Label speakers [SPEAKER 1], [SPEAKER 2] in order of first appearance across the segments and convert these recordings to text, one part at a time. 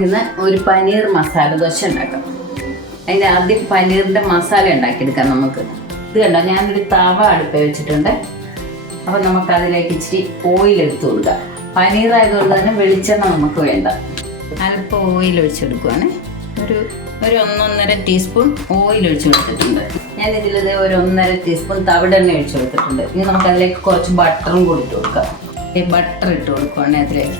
[SPEAKER 1] നമുക്കിന്ന് ഒരു പനീർ മസാല ദോശ ഉണ്ടാക്കാം. അതിന്റെ ആദ്യം പനീറിന്റെ മസാല ഉണ്ടാക്കിയെടുക്കാം നമുക്ക്. ഇത് കണ്ടോ? ഞാനൊരു തവ അടുപ്പ് വെച്ചിട്ടുണ്ട്. അപ്പം നമുക്ക് അതിലേക്ക് ഇച്ചിരി ഓയിൽ എടുത്തു കൊടുക്കുക പനീർ ആയതുകൊണ്ട് തന്നെ വെളിച്ചെണ്ണ നമുക്ക് വേണ്ട. അല്പം ഓയിൽ ഒഴിച്ചെടുക്കുവാണ് ഒരു ഒരു ഒന്നൊന്നര ടീസ്പൂൺ ഓയിൽ ഒഴിച്ചു കൊടുത്തിട്ടുണ്ട്. ഞാൻ ഇതിലത് ഒരു ഒന്നര ടീസ്പൂൺ തവിടെണ്ണ ഒഴിച്ചു കൊടുത്തിട്ടുണ്ട്. ഇനി നമുക്ക് അതിലേക്ക് കുറച്ച് ബട്ടറും കൂടി ഇട്ട് കൊടുക്കാം. ഈ ബട്ടർ ഇട്ട് കൊടുക്കുവാണെങ്കിൽ അതിലേക്ക്.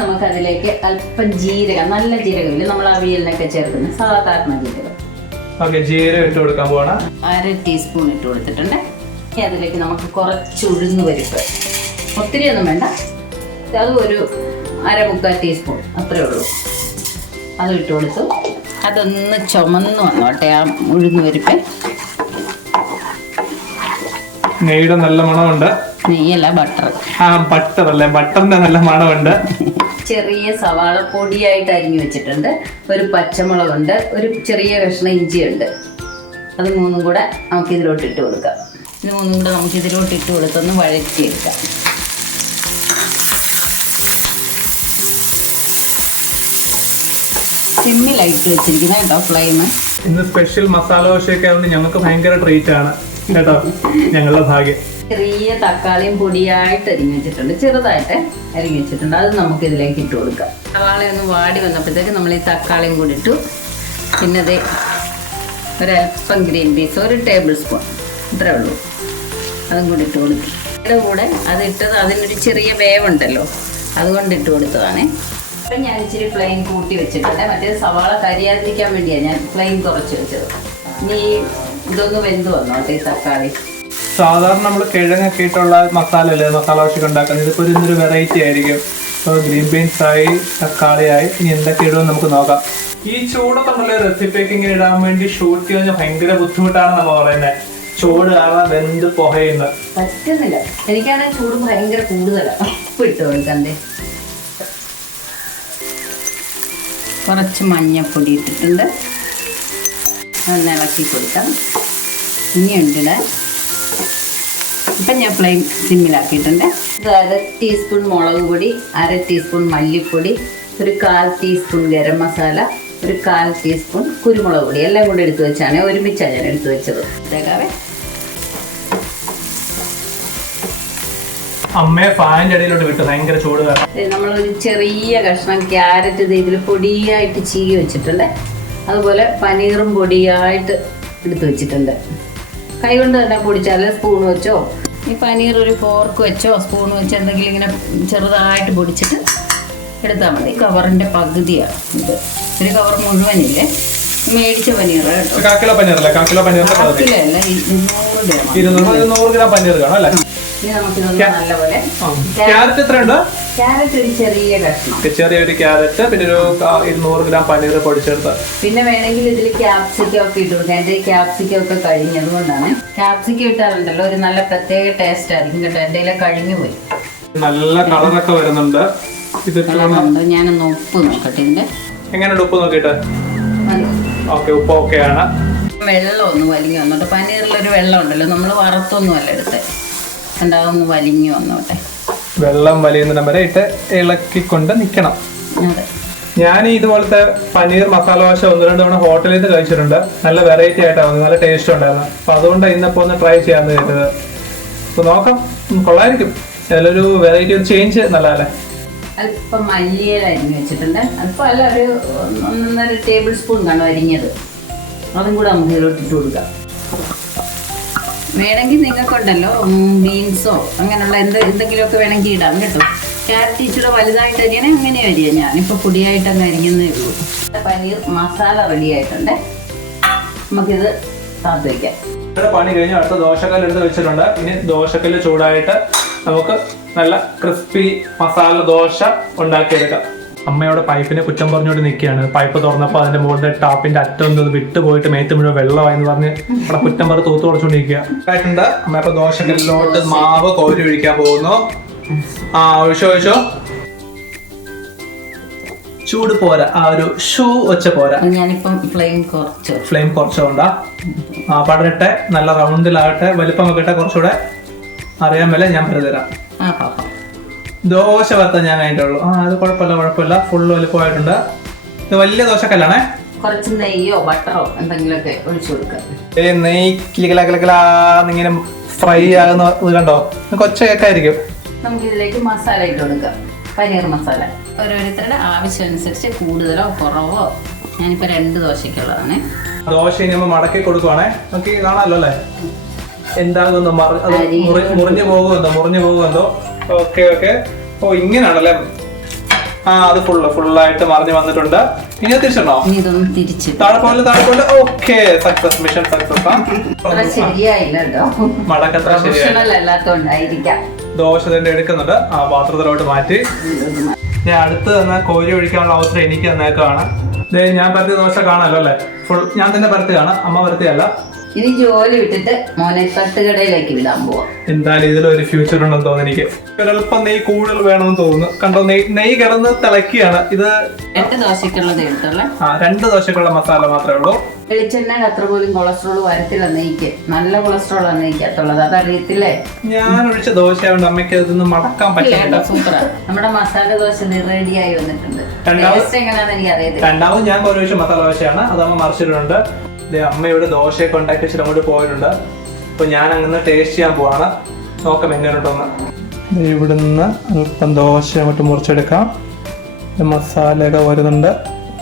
[SPEAKER 1] നമുക്ക് അതിലേക്ക് അല്പം ജീരകം നല്ല ജീരകമില്ല നമ്മൾ അവിയലിനൊക്കെ ചേർക്കുന്ന സാധാരണ ജീരകം.
[SPEAKER 2] ഓക്കെ ജീരകം ഇട്ട് കൊടുക്കാൻ പോവാണ്.
[SPEAKER 1] അര ടീസ്പൂൺ ഇട്ട് കൊടുത്തിട്ടുണ്ട്. ഇനി അതിലേക്ക് നമുക്ക് കുറച്ച് ഉഴുന്ന് പരിപ്പ്. ഒത്തിരി ഒന്നും വേണ്ട. അത് ഒരു അര മുക്കാൽ ടീസ്പൂൺ അത്രേ ഉള്ളൂ. അത് ഇട്ട് കൊടുത്തു. അതൊന്ന് ചുമന്ന് വന്നോട്ടെ ആ ഉഴുന്ന് പരിപ്പ്.
[SPEAKER 2] നെയ്യുടെ നല്ല മണമുണ്ട്.
[SPEAKER 1] നെയ്യല്ല ബട്ടർ
[SPEAKER 2] ആ ബട്ടർ അല്ലേ? ബട്ടറിന്റെ നല്ല മണമുണ്ട്.
[SPEAKER 1] ചെറിയ സവാള പൊടിയായിട്ട് അരിഞ്ഞു വെച്ചിട്ടുണ്ട്. ഒരു പച്ചമുളകുണ്ട് ഒരു ചെറിയ കഷ്ണം ഇഞ്ചിയുണ്ട്. അത് മൂന്നും കൂടെ നമുക്ക് ഇതിലോട്ട് ഇട്ട് കൊടുക്കാം. ഇത് മൂന്നും കൂടെ നമുക്ക് ഇതിലോട്ട് ഇട്ട് കൊടുത്തൊന്ന് വഴറ്റിയെടുക്കാം. സിമ്മിലായിട്ട് വെച്ചിരിക്കുന്ന കേട്ടോ ഫ്ലെയിം
[SPEAKER 2] ഇന്ന് സ്പെഷ്യൽ മസാല ദോശയൊക്കെ ആവുന്നത് ഞങ്ങൾക്ക് ഭയങ്കര ട്രീറ്റ് ആണ്. കേട്ടോ? ഞങ്ങളുടെ ഭാഗ്യം.
[SPEAKER 1] ചെറിയ തക്കാളിയും പൊടിയായിട്ട് അരിഞ്ഞു വെച്ചിട്ടുണ്ട്. ചെറുതായിട്ട് അരിഞ്ഞു വെച്ചിട്ടുണ്ട്. അത് നമുക്ക് ഇതിലേക്ക് ഇട്ട് കൊടുക്കാം. സവാള ഒന്ന് വാടി വന്നപ്പോഴത്തേക്ക് നമ്മൾ ഈ തക്കാളിയും കൂടി ഇട്ടു. പിന്നെ അത് ഒരല്പം ഗ്രീൻ പീസ് ഒരു ടേബിൾ സ്പൂൺ. ഇത്രേ ഉള്ളൂ. അതും കൂടി ഇട്ട് കൊടുക്കും അതിന്റെ കൂടെ അത് ഇട്ടത് അതിനൊരു ചെറിയ വേവുണ്ടല്ലോ. അതുകൊണ്ട് ഇട്ട് കൊടുത്തതാണ്. അപ്പം ഞാൻ ഇച്ചിരി പ്ലെയിൻ കൂട്ടി വെച്ചിട്ടുണ്ട്. മറ്റേ സവാള കരിയാതിരിക്കാൻ വേണ്ടിയാണ് ഞാൻ പ്ലെയിൻ കുറച്ച് വെച്ചത്. ഇനി ഇതൊന്ന് വെന്ത് വന്നോട്ടെ ഈ തക്കാളി.
[SPEAKER 2] സാധാരണ നമ്മൾ കിഴങ്ങൊക്കെ ഇട്ടുള്ള മസാല അല്ലേ മസാല ദോശയൊക്കെ ഉണ്ടാക്കുന്നത് ഇതിപ്പോൾ ഇന്നൊരു വെറൈറ്റി ആയിരിക്കും. ഇപ്പോൾ ഗ്രീൻ ബീൻസ് ആയി തക്കാളി ആയി. ഇനി എന്തൊക്കെ ഇടുമെന്ന് നമുക്ക് നോക്കാം. ഈ ചൂടത്തുണ്ടല്ലോ റെസിപ്പിയൊക്കെ ഇങ്ങനെ ഇടാൻ വേണ്ടി ഷൂട്ട് ചെയ്യാൻ ഭയങ്കര ബുദ്ധിമുട്ടാണ് നമ്മൾ പറയുന്നത് ചൂട് കാരണം വെന്ത് പുകയുന്നു.
[SPEAKER 1] പറ്റുന്നില്ല. എനിക്കാണെങ്കിൽ ചൂട് ഭയങ്കര കൂടുതലാണ് കുറച്ച് മഞ്ഞപ്പൊടി ഇട്ടിട്ടുണ്ട്. ഒന്ന് ഇളക്കി കൊടുക്കാം. ഇനിയുണ്ടിടാൻ ഇപ്പം ഞാൻ ഫ്ലെയിം സിമ്മിലാക്കിയിട്ടുണ്ട്. ഇത് അര ടീസ്പൂൺ മുളക് പൊടി അര ടീസ്പൂൺ മല്ലിപ്പൊടി ഒരു കാൽ ടീസ്പൂൺ ഗരം മസാല ഒരു കാൽ ടീസ്പൂൺ കുരുമുളക് പൊടി. എല്ലാം കൂടി എടുത്തു വെച്ചാണ് ഒരുമിച്ചാണ് ഞാൻ എടുത്തു വെച്ചത്. ഇതേക്കാവേ.
[SPEAKER 2] അമ്മയെ ഫാനിന്റെ അടിയിലോട്ട് വിട്ടു ഭയങ്കര ചൂട്
[SPEAKER 1] കാരണം. നമ്മളൊരു ചെറിയ കഷ്ണം ക്യാരറ്റ് ഇത് ഇതിൽ പൊടിയായിട്ട് ചീകി വെച്ചിട്ടുണ്ട്. അതുപോലെ പനീറും പൊടിയായിട്ട് എടുത്തു വെച്ചിട്ടുണ്ട്. കൈകൊണ്ട് തന്നെ പൊടിച്ചാൽ സ്പൂൺ വെച്ചോ ഈ പനീർ ഒരു ഫോർക്ക് വെച്ചോ സ്പൂൺ വെച്ചോ എന്തെങ്കിലും ഇങ്ങനെ ചെറുതായിട്ട് പൊടിച്ചിട്ട് എടുത്താൽ മതി. കവറിന്റെ പകുതിയാണ് ഇത്. ഒരു കവർ മുഴുവനില്ലേ? മേടിച്ച പനീർ കേട്ടോ.
[SPEAKER 2] കാക്കിലോ പനീറല്ല? പനീർ
[SPEAKER 1] അല്ല ഇരുന്നൂറ്
[SPEAKER 2] ഗ്രാം ഇരുന്നൂറ് ഗ്രാം പനീർ കാണും അല്ലേ? ക്യാരറ്റ് എത്രയുണ്ട്? ഒരു ചെറിയ ചെറിയൊരു ക്യാരറ്റ് പിന്നെ ഒരു ഇരുന്നൂറ് ഗ്രാം പനീർ പൊടിച്ചെടുത്ത്.
[SPEAKER 1] പിന്നെ വേണമെങ്കിൽ ഇതിൽ ക്യാപ്സിക്കം ഒക്കെ ഇട്ട് കൊടുക്കാം. എന്റെ ക്യാപ്സിക്കം ഒക്കെ കഴിഞ്ഞതുകൊണ്ടാണ് ക്യാപ്സിക്കം ഇട്ടാറുണ്ടല്ലോ ഒരു നല്ല പ്രത്യേക ടേസ്റ്റ് ആയിരിക്കും കേട്ടോ. എന്റെ കഴിഞ്ഞു പോയി.
[SPEAKER 2] നല്ല കളറൊക്കെ വരുന്നുണ്ട്.
[SPEAKER 1] ഞാനൊന്ന് ഉപ്പ് നോക്കട്ടെ. ഇതിന്റെ
[SPEAKER 2] എങ്ങനെയുണ്ട് ഉപ്പ് നോക്കിയിട്ട്? മതി. ഓക്കെ ഉപ്പ് ആണ്.
[SPEAKER 1] വെള്ളം ഒന്ന് വലിയ വന്നോട്ടെ. പനീറിലൊരു വെള്ളം ഉണ്ടല്ലോ നമ്മൾ വറുത്തൊന്നും അല്ല എടുത്തത് ഉണ്ടാവുന്ന വലിഞ്ഞു വന്നോട്ടെ.
[SPEAKER 2] വെള്ളം വലിയുന്നിടം വരെ ഇട്ട് ഇളക്കിക്കൊണ്ട് നിൽക്കണം അതെ. ഞാൻ ഇതുപോലത്തെ പനീർ മസാല ദോശ ഒന്ന് രണ്ട് തവണ ഹോട്ടലിൽ നിന്ന് കഴിച്ചിട്ടുണ്ട്. നല്ല വെറൈറ്റി ആയിട്ടാണ് നല്ല ടേസ്റ്റ് ഉണ്ടായിരുന്നു. അപ്പൊ അതുകൊണ്ട് ഇന്നിപ്പോ ഒന്ന് ട്രൈ ചെയ്യാന്ന് കേട്ടത് അപ്പൊ നോക്കാം. കൊള്ളായിരിക്കും. അതിലൊരു വെറൈറ്റി ഒരു ചേഞ്ച് നല്ലതല്ലേ?
[SPEAKER 1] അല്പം മല്ലിയില അരിഞ്ഞു വെച്ചിട്ടുണ്ട്. അല്പം അല്ല ഒരു ഒന്നൊന്നര ടേബിൾ സ്പൂൺ കാണും അരിഞ്ഞത്. അതും കൂടെ നമുക്ക് ഇതിലോട്ട് ഇട്ട് കൊടുക്കാം. വേണമെങ്കിൽ നിങ്ങൾക്കുണ്ടല്ലോ ബീൻസോ അങ്ങനെയുള്ള എന്ത് എന്തെങ്കിലുമൊക്കെ വേണമെങ്കിൽ ഇടാം കേട്ടോ. ക്യാരറ്റ് ഇച്ചിരി വലുതായിട്ട് അരിയണേ അങ്ങനെ ഞാൻ. ഞാനിപ്പോൾ പൊടിയായിട്ട് അങ്ങ് അരിയുന്നേ ഉള്ളൂ. പനീർ മസാല റെഡി ആയിട്ടുണ്ട്. നമുക്കിത് താത്ത് വയ്ക്കാം
[SPEAKER 2] പണി കഴിഞ്ഞ് അടുത്ത ദോശക്കല്ല് എടുത്ത് വെച്ചിട്ടുണ്ട്. ഇനി ദോശക്കല്ല് ചൂടായിട്ട് നമുക്ക് നല്ല ക്രിസ്പി മസാല ദോശ ഉണ്ടാക്കിയെടുക്കാം. അമ്മയുടെ പൈപ്പിനെ കുറ്റം പറഞ്ഞുകൊണ്ട് നിൽക്കുകയാണ്. പൈപ്പ് തുറന്നപ്പോൾ അതിന്റെ മുകളിലെ ടാപ്പിന്റെ അറ്റം ഒന്ന് വിട്ടുപോയിട്ട് മേത്ത് മുഴുവൻ വെള്ളമായെന്ന് പറഞ്ഞ് അവിടെ കുറ്റം പറഞ്ഞ് തൂത്ത് തുടച്ചുകൊണ്ടിരിക്കുക. ആയിട്ടുണ്ട് അമ്മ ഇപ്പൊ ദോശക്കല്ലിലോട്ട് മാവ് കോരി ഒഴിക്കാൻ പോകുന്നു. ആ ഒഴിച്ചോ ഒഴിച്ചോ? ചൂട് പോരാ. ആ ഒരു ഷൂ ഒച്ച പോരാ.
[SPEAKER 1] ഞാനിപ്പം ഫ്ലെയിം കുറച്ച്.
[SPEAKER 2] ഫ്ലെയിം കുറച്ചുകൊണ്ടാ ആ പടരട്ടെ. നല്ല റൗണ്ടിലാകട്ടെ വലിപ്പം വെക്കട്ടെ കുറച്ചുകൂടെ. അറിയാൻ മേലെ ഞാൻ പറഞ്ഞുതരാം ആ പാപ്പ ദോശ വറുത്ത ഞാൻ കഴിഞ്ഞിട്ടുള്ളൂ ആ അത് കുഴപ്പമില്ല കുഴപ്പമില്ല. ഫുള്ള് വലുപ്പമായിട്ടുണ്ട് ഇത് വലിയ ദോശക്കല്ലാണേ?
[SPEAKER 1] കുറച്ച് നെയ്യോ ബട്ടറോ എന്തെങ്കിലുമൊക്കെ ഒഴിച്ചു കൊടുക്കുക.
[SPEAKER 2] ഏ നെയ് കിലകിലാന്നിങ്ങനെ ഫ്രൈ ആകുന്ന ഇത് കണ്ടോ? കൊച്ച കേക്കായിരിക്കും
[SPEAKER 1] നമുക്ക് ഇതിലേക്ക് മസാല ഇട്ട് കൊടുക്കാം പനീർ മസാല. ഓരോരുത്തരുടെ ആവശ്യമനുസരിച്ച് കൂടുതലോ കുറവോ. ഞാനിപ്പോ രണ്ട് ദോശയ്ക്കുള്ളതാണ്.
[SPEAKER 2] ദോശ ഇനി മടക്കി കൊടുക്കുവാണേ. നമുക്ക് കാണാമല്ലോ അല്ലേ? എന്താകുമെന്നോ മറി മുറിഞ്ഞു പോകുമെന്നോ മുറിഞ്ഞു പോകുമെന്നോ ഓക്കെ ഓക്കെ ഓ ഇങ്ങനെയാണല്ലേ ആ അത് ഫുള്ള് ഫുള്ളായിട്ട് മറിഞ്ഞു വന്നിട്ടുണ്ട്. ഇനി തിരിച്ചുണ്ടോ തിരിച്ചിടണോ? താഴെ പോലെ താഴെ പോലെ ഓക്കെ സക്സസ് മിഷൻ സക്സസ്
[SPEAKER 1] ശരിയായില്ല
[SPEAKER 2] മടക്കത്ര ദോശ തന്നെ എടുക്കുന്നുണ്ട്. ആ പാത്രത്തിലോട്ട് മാറ്റി. ഞാൻ അടുത്ത് തന്നെ കോരി ഒഴിക്കാനുള്ള അവസരം എനിക്ക് തന്നേക്കാണ്. ഞാൻ പരത്തിയ ദോശ കാണാമല്ലോ അല്ലേ? ഫുൾ ഞാൻ തന്നെ പരത്തിയാണ് അമ്മ പരത്തിയല്ല.
[SPEAKER 1] ഇനി ജോലി വിട്ടിട്ട് മോനെ തട്ടുകടയിലേക്ക് വിടാൻ പോവാം.
[SPEAKER 2] എന്തായാലും ഇതിലൊരു ഫ്യൂച്ചർ ഉണ്ടെന്ന് തോന്നുന്നു എനിക്ക്. ഒരൽപ്പം നെയ് കൂടുതൽ വേണമെന്ന് തോന്നുന്നു. കണ്ടോ നെയ് നെയ് കിടന്ന് തിളക്കിയാണ് ഇത്
[SPEAKER 1] എട്ട് ദോശക്കുള്ളത് എടുത്തുള്ള
[SPEAKER 2] ആ രണ്ട് ദോശക്കുള്ള മസാല മാത്രമേ ഉള്ളൂ.
[SPEAKER 1] വെളിച്ചെണ്ണയിൽ അത്ര പോലും കൊളസ്ട്രോൾ വരത്തില്ല നെയ്ക്ക്. നല്ല കൊളസ്ട്രോൾ ആണ് നെയ്ക്കകത്തുള്ളത് അതറിയത്തില്ലേ?
[SPEAKER 2] ഞാൻ ഒഴിച്ച ദോശയായതുകൊണ്ട് അമ്മയ്ക്ക് ഇതൊന്നും മടക്കാൻ പറ്റില്ല സൂപ്പറാ
[SPEAKER 1] നമ്മുടെ മസാല ദോശ റെഡിയായി വന്നിട്ടുണ്ട്. രണ്ടാമത് ടേസ്റ്റ് എങ്ങനെയാണെന്ന് എനിക്ക് അറിയത്തില്ല
[SPEAKER 2] രണ്ടാമത് ഞാൻ ഒരു ഒഴിച്ച മസാല ദോശയാണ്. അത് മറിച്ചിട്ടുണ്ട് അമ്മ ഇവിടെ ദോശയൊക്കെ ഉണ്ടാക്കി വെച്ചിട്ട് അങ്ങോട്ട് പോയിട്ടുണ്ട്. അപ്പൊ ഞാൻ അങ്ങനെ ടേസ്റ്റ് ചെയ്യാൻ പോവാണ്. നോക്കാം എങ്ങനെയുണ്ടെന്ന്. നിന്ന് അല്പം ദോശ അങ്ങോട്ട് മുറിച്ചെടുക്കാം. മസാലയൊക്കെ വരുന്നുണ്ട്.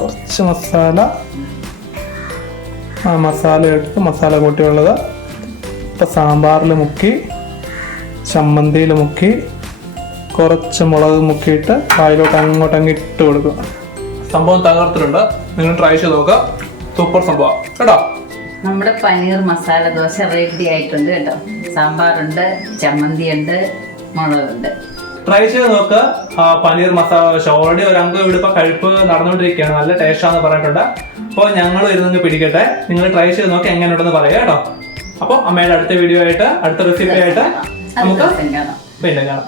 [SPEAKER 2] കുറച്ച് മസാല. ആ മസാല എടുത്ത് മസാല കൂട്ടിയുള്ളത്. ഇപ്പം സാമ്പാറിൽ മുക്കി ചമ്മന്തിയിൽ മുക്കി കുറച്ച് മുളക് മുക്കിയിട്ട് വായിലോട്ട് അങ്ങോട്ട് അങ്ങ് ഇട്ട് കൊടുക്കും. സംഭവം തകർത്തിട്ടുണ്ട്. നിങ്ങൾ ട്രൈ ചെയ്ത് നോക്കുക സൂപ്പർ സംഭവം. കേട്ടോ?
[SPEAKER 1] നമ്മുടെ പനീർ മസാല ദോശ റെഡി ആയിട്ടുണ്ട് കേട്ടോ. സാമ്പാറുണ്ട് ചമ്മന്തി ഉണ്ട് മുളകുണ്ട്.
[SPEAKER 2] ട്രൈ ചെയ്ത് നോക്ക്. പനീർ മസാല ദോശ. ഓൾറെഡി ഒരു അംഗം ഇവിടെ ഇപ്പൊ കഴിപ്പ് നടന്നുകൊണ്ടിരിക്കുകയാണ്. നല്ല ടേസ്റ്റാന്ന് പറഞ്ഞിട്ടുണ്ട്. അപ്പോൾ ഞങ്ങൾ ഇരുന്ന് പിടിക്കട്ടെ. നിങ്ങൾ ട്രൈ ചെയ്ത് നോക്കി എങ്ങനെയുണ്ടെന്ന് പറയുക കേട്ടോ. അപ്പോൾ അമ്മയുടെ അടുത്ത വീഡിയോ ആയിട്ട് അടുത്ത റെസിപ്പി ആയിട്ട് നമുക്ക് പിന്നെ കാണാം.